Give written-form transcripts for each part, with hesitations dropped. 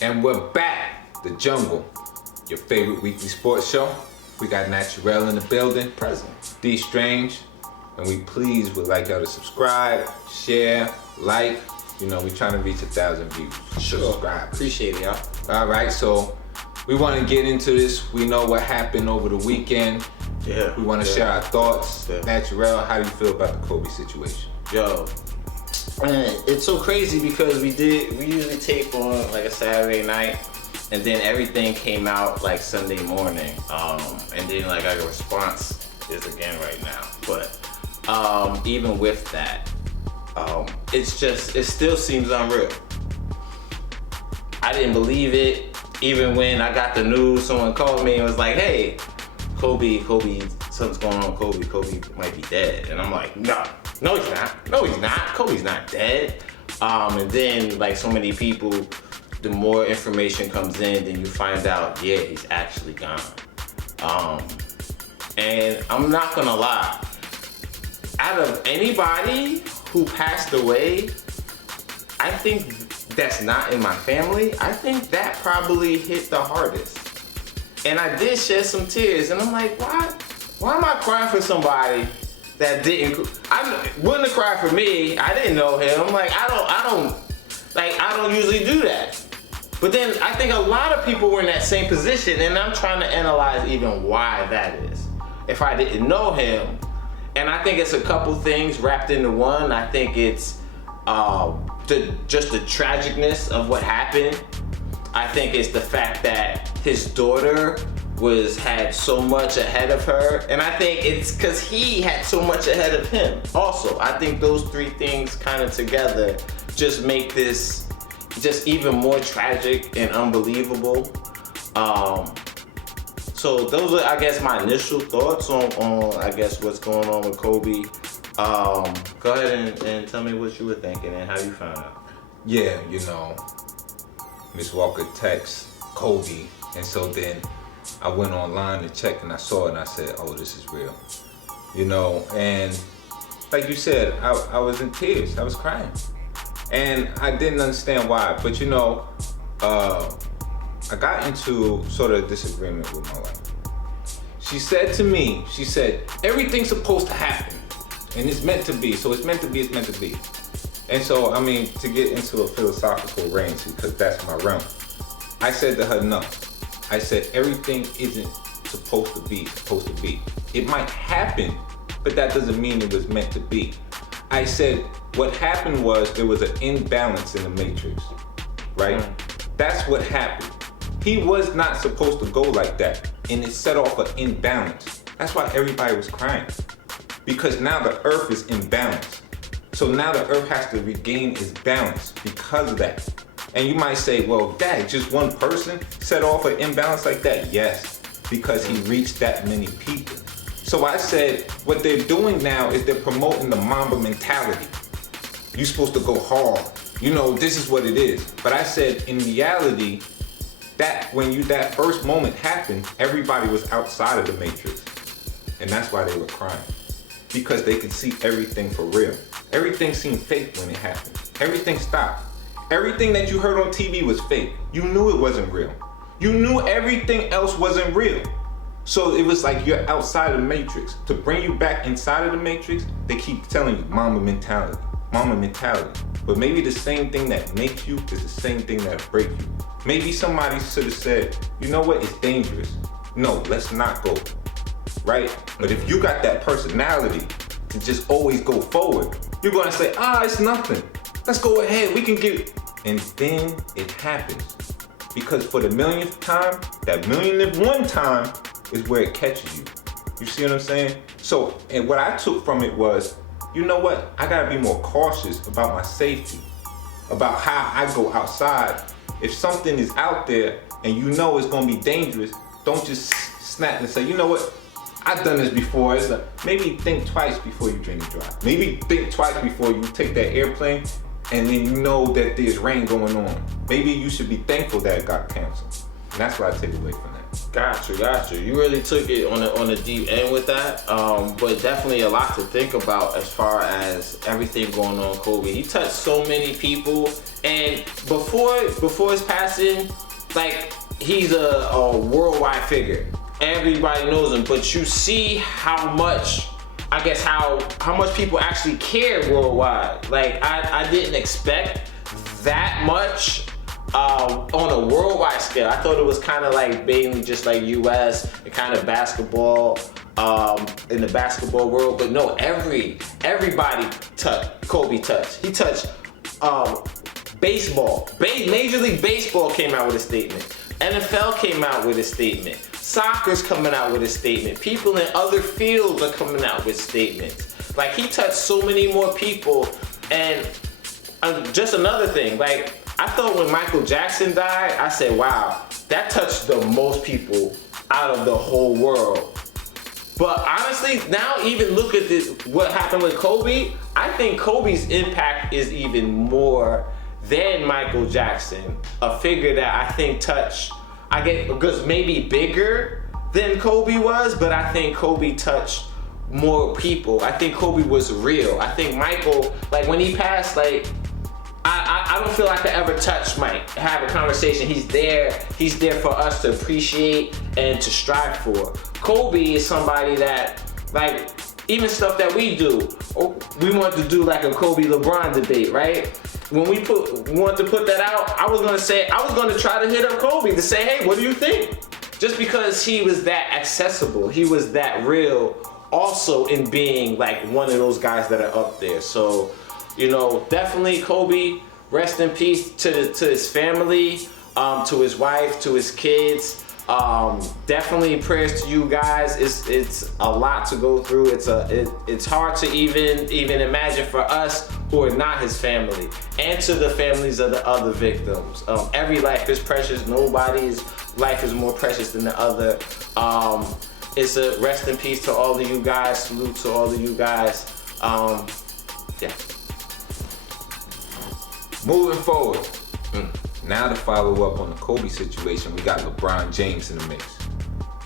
And we're back, The Jungle, your favorite weekly sports show. We got Naturel in the building, Present. D Strange, and we please would like y'all to subscribe, share, like. You know, we trying to reach 1,000 views. Sure. Subscribe. Appreciate it, y'all. All right, so we want to get into this. We know what happened over the weekend. Yeah. We want to share our thoughts. Yeah. Naturel, how do you feel about the Kobe situation? Yo, man, it's so crazy because we usually tape on like a Saturday night, and then everything came out like Sunday morning. And then like our response is again right now. But even with that, it still seems unreal. I didn't believe it. Even when I got the news, someone called me and was like, hey, Kobe, something's going on with Kobe might be dead. And I'm like, no, he's not. Kobe's not dead. And then like so many people, the more information comes in, then you find out, yeah, he's actually gone. And I'm not gonna lie, out of anybody who passed away, I think that's not in my family, I think that probably hit the hardest. And I did shed some tears, and I'm like, why am I crying for somebody that didn't? I wouldn't have cried for me. I didn't know him. I'm like, I don't usually do that. But then I think a lot of people were in that same position, and I'm trying to analyze even why that is. If I didn't know him, and I think it's a couple things wrapped into one. I think it's just the tragicness of what happened. I think it's the fact that his daughter had so much ahead of her, and I think it's because he had so much ahead of him also. I think those three things kind of together just make this just even more tragic and unbelievable. So those are, I guess, my initial thoughts on I guess what's going on with Kobe. Go ahead and tell me what you were thinking and how you found out. Yeah, you know, Miss Walker texts Kobe, and so then I went online to check and I saw it and I said, oh, this is real. You know, and like you said, I was in tears, I was crying. And I didn't understand why, but you know, I got into sort of disagreement with my wife. She said to me, everything's supposed to happen and it's meant to be, so it's meant to be, it's meant to be. And so, I mean, to get into a philosophical range, because that's my realm, I said to her, no. I said, everything isn't supposed to be. It might happen, but that doesn't mean it was meant to be. I said, what happened was there was an imbalance in the matrix, right? That's what happened. He was not supposed to go like that, and it set off an imbalance. That's why everybody was crying, because now the earth is imbalanced. So now the earth has to regain its balance because of that. And you might say, well, Dad, just one person set off an imbalance like that? Yes, because he reached that many people. So I said, what they're doing now is they're promoting the Mamba mentality. You're supposed to go hard. You know, this is what it is. But I said, in reality, that when that first moment happened, everybody was outside of the matrix. And that's why they were crying. Because they could see everything for real. Everything seemed fake when it happened. Everything stopped. Everything that you heard on TV was fake. You knew it wasn't real. You knew everything else wasn't real. So it was like you're outside of the matrix. To bring you back inside of the matrix, they keep telling you, Mamba mentality. But maybe the same thing that makes you is the same thing that breaks you. Maybe somebody should have said, you know what, it's dangerous. No, let's not go, right? But if you got that personality to just always go forward, you're gonna say, it's nothing. Let's go ahead, we can get it. And then it happens. Because for the millionth time, that 1,000,001 time is where it catches you. You see what I'm saying? So, and what I took from it was, you know what? I gotta be more cautious about my safety, about how I go outside. If something is out there and you know it's gonna be dangerous, don't just snap and say, you know what? I've done this before. It's like, maybe think twice before you drink and drive. Maybe think twice before you take that airplane and then you know that there's rain going on. Maybe you should be thankful that it got canceled. And that's what I take away from that. Got you. You really took it on a deep end with that, but definitely a lot to think about as far as everything going on. Kobe, he touched so many people, and before his passing, like he's a worldwide figure. Everybody knows him, but you see how much, I guess how much people actually care worldwide. Like I didn't expect that much. On a worldwide scale, I thought it was kind of like mainly just like U.S. and kind of basketball in the basketball world, but no, everybody Kobe touched. He touched baseball. Major League Baseball came out with a statement. NFL came out with a statement. Soccer's coming out with a statement. People in other fields are coming out with statements. Like he touched so many more people, and just another thing, like. I thought when Michael Jackson died, I said, wow, that touched the most people out of the whole world. But honestly, now even look at this, what happened with Kobe, I think Kobe's impact is even more than Michael Jackson. A figure that I think touched, I get, because maybe bigger than Kobe was, but I think Kobe touched more people. I think Kobe was real. I think Michael, like when he passed, like, I don't feel like I ever touch Mike, have a conversation. He's there for us to appreciate and to strive for. Kobe is somebody that, like, even stuff that we do, we want to do like a Kobe LeBron debate, right? When we wanted to put that out, I was gonna try to hit up Kobe to say, hey, what do you think? Just because he was that accessible, he was that real, also in being like one of those guys that are up there. So, you know, definitely Kobe, rest in peace to his family, to his wife, to his kids. Definitely prayers to you guys. It's a lot to go through. It's hard to even imagine for us who are not his family, and to the families of the other victims. Every life is precious. Nobody's life is more precious than the other. It's a rest in peace to all of you guys. Salute to all of you guys. Yeah. Moving forward, now to follow up on the Kobe situation, we got LeBron James in the mix.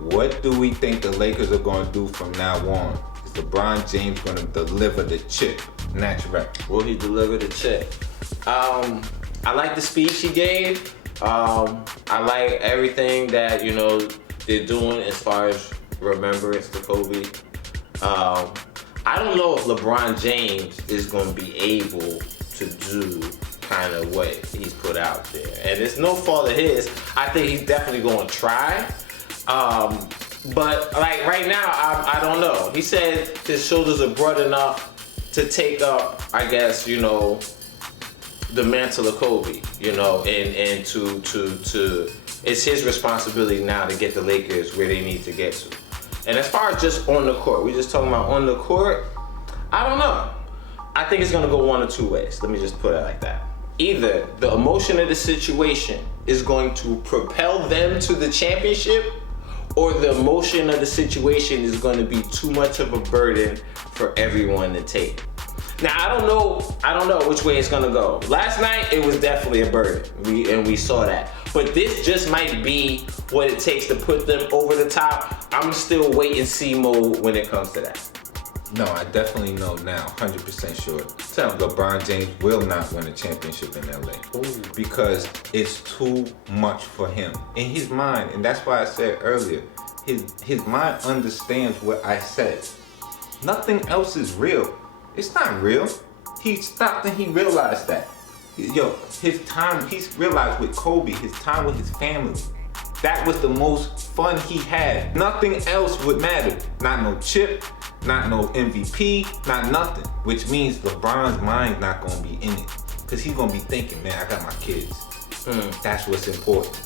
What do we think the Lakers are going to do from now on? Is LeBron James going to deliver the chip? Natural. Will he deliver the chip? I like the speech he gave. I like everything that, you know, they're doing as far as remembrance to Kobe. I don't know if LeBron James is going to be able to do kind of what he's put out there, and it's no fault of his. I think he's definitely going to try, but like right now, I don't know. He said his shoulders are broad enough to take up, I guess, you know, the mantle of Kobe, you know, and to it's his responsibility now to get the Lakers where they need to get to. And as far as just on the court, we just talking about on the court, I don't know. I think it's gonna go one of two ways. Let me just put it like that. Either the emotion of the situation is going to propel them to the championship, or the emotion of the situation is going to be too much of a burden for everyone to take. Now I don't know which way it's gonna go. Last night it was definitely a burden, we saw that. But this just might be what it takes to put them over the top. I'm still wait and see mode when it comes to that. No, I definitely know now, 100% sure. LeBron James will not win a championship in LA. Ooh. Because it's too much for him. In his mind, and that's why I said earlier, his mind understands what I said. Nothing else is real. It's not real. He stopped and he realized that. His time, he's realized with Kobe, his time with his family, that was the most fun he had. Nothing else would matter. Not no chip, not no MVP, not nothing. Which means LeBron's mind's not gonna be in it. Cause he's gonna be thinking, man, I got my kids. That's what's important.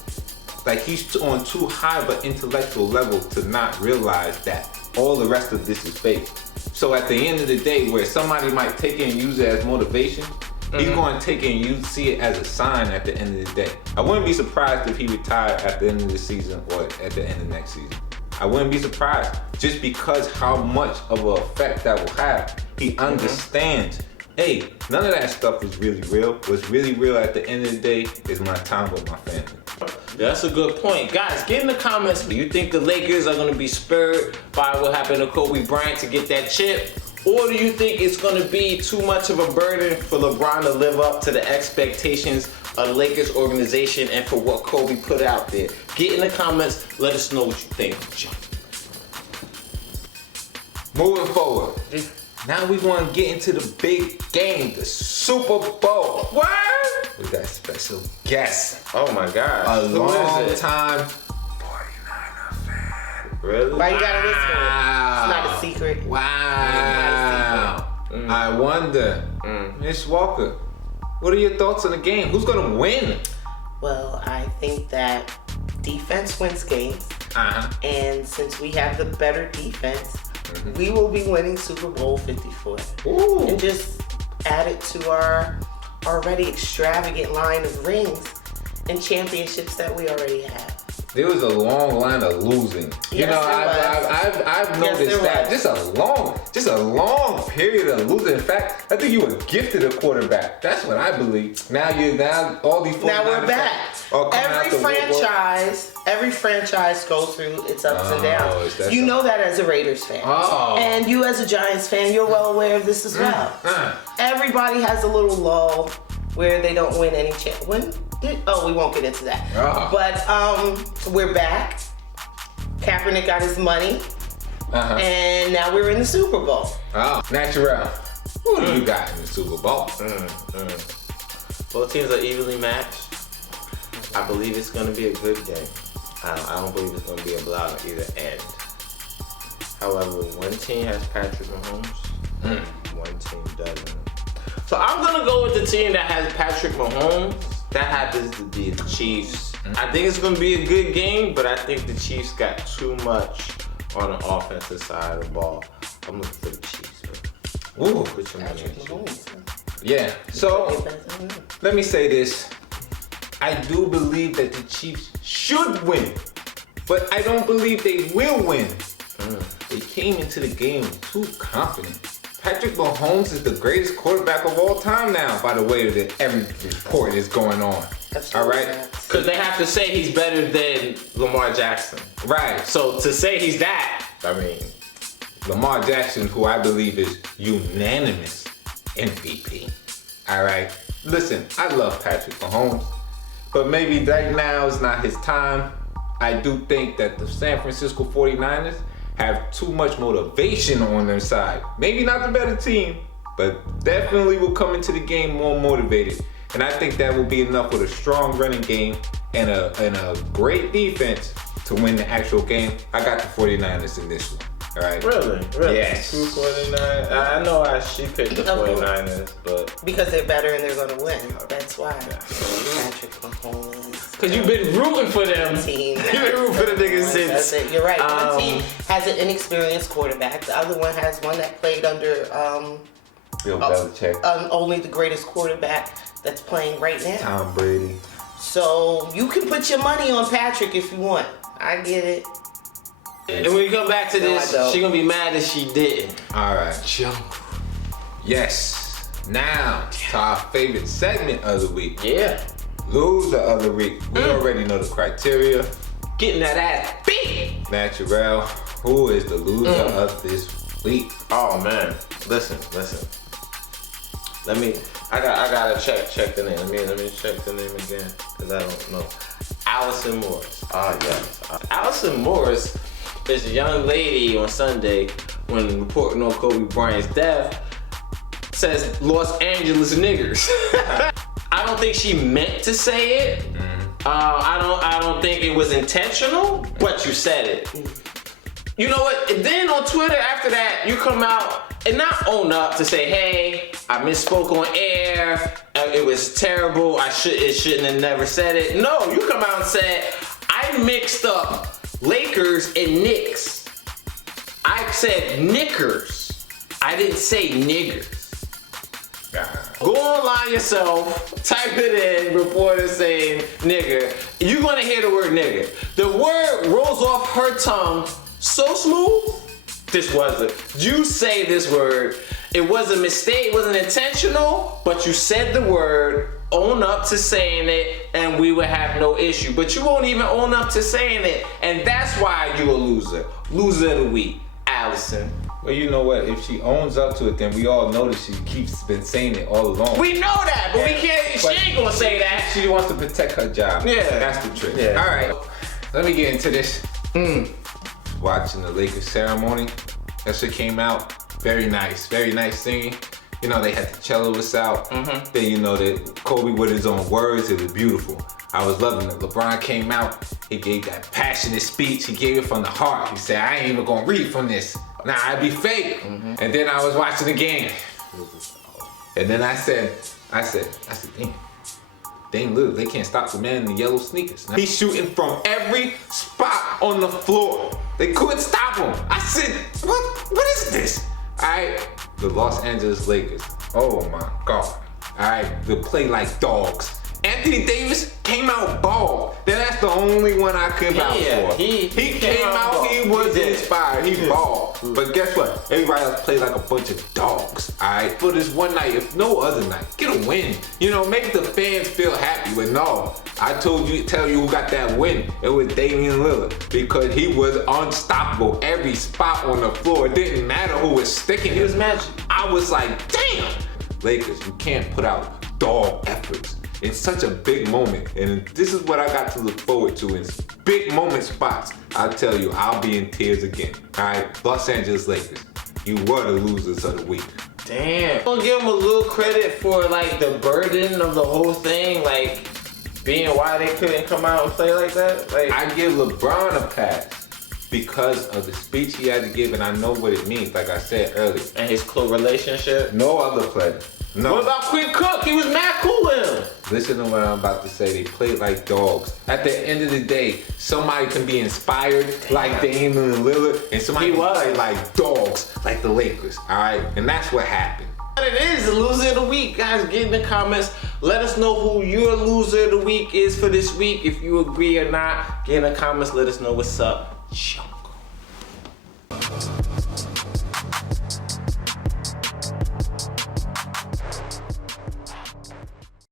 Like he's on too high of an intellectual level to not realize that all the rest of this is fake. So at the end of the day, where somebody might take it and use it as motivation, he's going to take it and see it as a sign at the end of the day. I wouldn't be surprised if he retired at the end of the season or at the end of next season. I wouldn't be surprised, just because how much of an effect that will have. He understands, hey, none of that stuff is really real. What's really real at the end of the day is my time with my family. That's a good point. Guys, get in the comments. Do you think the Lakers are going to be spurred by what happened to Kobe Bryant to get that chip? Or do you think it's going to be too much of a burden for LeBron to live up to the expectations of the Lakers organization and for what Kobe put out there? Get in the comments. Let us know what you think. Moving forward, now we want to get into the big game, the Super Bowl. What? We got special guests. Oh my gosh. A Who long is it? time 49er fan. Really? Why you gotta whisper it? It's not a secret. Wow. I wonder, Miss Walker, what are your thoughts on the game? Who's gonna win? Well, I think that defense wins games. And since we have the better defense, we will be winning Super Bowl 54. Ooh. And just add it to our already extravagant line of rings and championships that we already have. There was a long line of losing. You Yes, know, there I've Yes, noticed there that. was. Just a long period of losing. In fact, I think you were gifted a quarterback. That's what I believe. Now all these 49ers Now we're back. are coming out the woodwork. Every franchise goes through its ups and is downs. that You so? know that as a Raiders fan. Oh. And you as a Giants fan, you're well aware of this as well. Everybody has a little lull where they don't win any we won't get into that. But we're back. Kaepernick got his money. And now we're in the Super Bowl. Natural. Who do you got in the Super Bowl? Both teams are evenly matched. I believe it's going to be a good game. I don't believe it's going to be a blowout on either end. However, one team has Patrick Mahomes, one team doesn't. So I'm going to go with the team that has Patrick Mahomes. That happens to be the Chiefs. I think it's going to be a good game, but I think the Chiefs got too much on the offensive side of the ball. I'm looking for the Chiefs. Ooh. Put your money in Patrick the Chiefs. Mahomes. Yeah. So let me say this. I do believe that the Chiefs should win, but I don't believe they will win. They came into the game too confident. Patrick Mahomes is the greatest quarterback of all time now, by the way that every report is going on. All right? Because they have to say he's better than Lamar Jackson. Right. So to say he's that, I mean, Lamar Jackson, who I believe is unanimous MVP. All right? Listen, I love Patrick Mahomes, but maybe right now is not his time. I do think that the San Francisco 49ers have too much motivation on their side. Maybe not the better team, but definitely will come into the game more motivated. And I think that will be enough with a strong running game and a great defense to win the actual game. I got the 49ers in this one. All right? Really? Yes. 249. I know she picked the 49ers, but because they're better and they're going to win. That's why. Patrick Mahomes. because you've been rooting for them. Team. You've been rooting for the niggas That's since. it. You're right. One team has an inexperienced quarterback. The other one has one that played under Bill Belichick. only the greatest quarterback that's playing right now. Tom Brady. So you can put your money on Patrick if you want. I get it. And when you come back to No, this, I don't. she gonna be mad that she didn't. All right. Yes. Now to our favorite segment of the week. Yeah. Loser of the week. We already know the criteria. Getting that ass beat. Natural. Who is the loser of this week? Oh man. Listen. I gotta check the name. Let me check the name again, because I don't know. Allison Morris. Yes. Allison Morris is a young lady on Sunday when reporting on Kobe Bryant's death says Los Angeles niggers. I don't think she meant to say it. I don't think it was intentional, but you said it. You know what? And then on Twitter after that, you come out and not own up to say, hey, I misspoke on air. It was terrible. It shouldn't have never said it. No, you come out and said, I mixed up Lakers and Knicks. I said Knickers. I didn't say niggers. Go online yourself, type it in, reporter saying nigger. You're gonna hear the word nigger. The word rolls off her tongue so smooth. This wasn't. You say this word. It was a mistake, it wasn't intentional, but you said the word own up to saying it and we would have no issue. But you won't even own up to saying it, and that's why you a loser. Loser of the week, Allison. Well, you know what? If she owns up to it, then we all know that she keeps been saying it all along. We know that, but we can't. She ain't gonna say that. She wants to protect her job. Yeah, that's the trick. Yeah. All right, let me get into this. Watching the Lakers ceremony, that shit came out. Very nice singing. You know, they had the celloists out. Then you know that Kobe with his own words, it was beautiful. I was loving it. LeBron came out, he gave that passionate speech. He gave it from the heart. He said, I ain't even gonna read from this. Nah, I'd be fake. And then I was watching the game. And then I said, damn. They can't stop the man in the yellow sneakers. He's shooting from every spot on the floor. They couldn't stop him. I said, what is this? All right, the Los Angeles Lakers. Oh my God. All right, they play like dogs. Anthony Davis came out bald. Then that's the only one I could vouch for. He came out, he was inspired, he bald. But guess what? Everybody else played like a bunch of dogs, all right? For this one night, if no other night, get a win. You know, make the fans feel happy. But no, I tell you who got that win. It was Damian Lillard, because he was unstoppable. Every spot on the floor, it didn't matter who was sticking. He was magic. I was like, damn. Lakers, you can't put out dog efforts. It's such a big moment, and this is what I got to look forward to in big moment spots. I'll tell you, I'll be in tears again. All right, Los Angeles Lakers, you were the losers of the week. Damn. I'm gonna give them a little credit for like the burden of the whole thing, like being why they couldn't come out and play like that. Like, I give LeBron a pass because of the speech he had to give, and I know what it means, like I said earlier. And his close relationship. No other player. No. What about Quinn Cook? He was mad cool with him. Listen to what I'm about to say. They played like dogs. At the end of the day, somebody can be inspired like Damian Lillard, and somebody can play like dogs like the Lakers. All right, and that's what happened. It is the loser of the week, guys. Get in the comments. Let us know who your loser of the week is for this week. If you agree or not, get in the comments. Let us know what's up.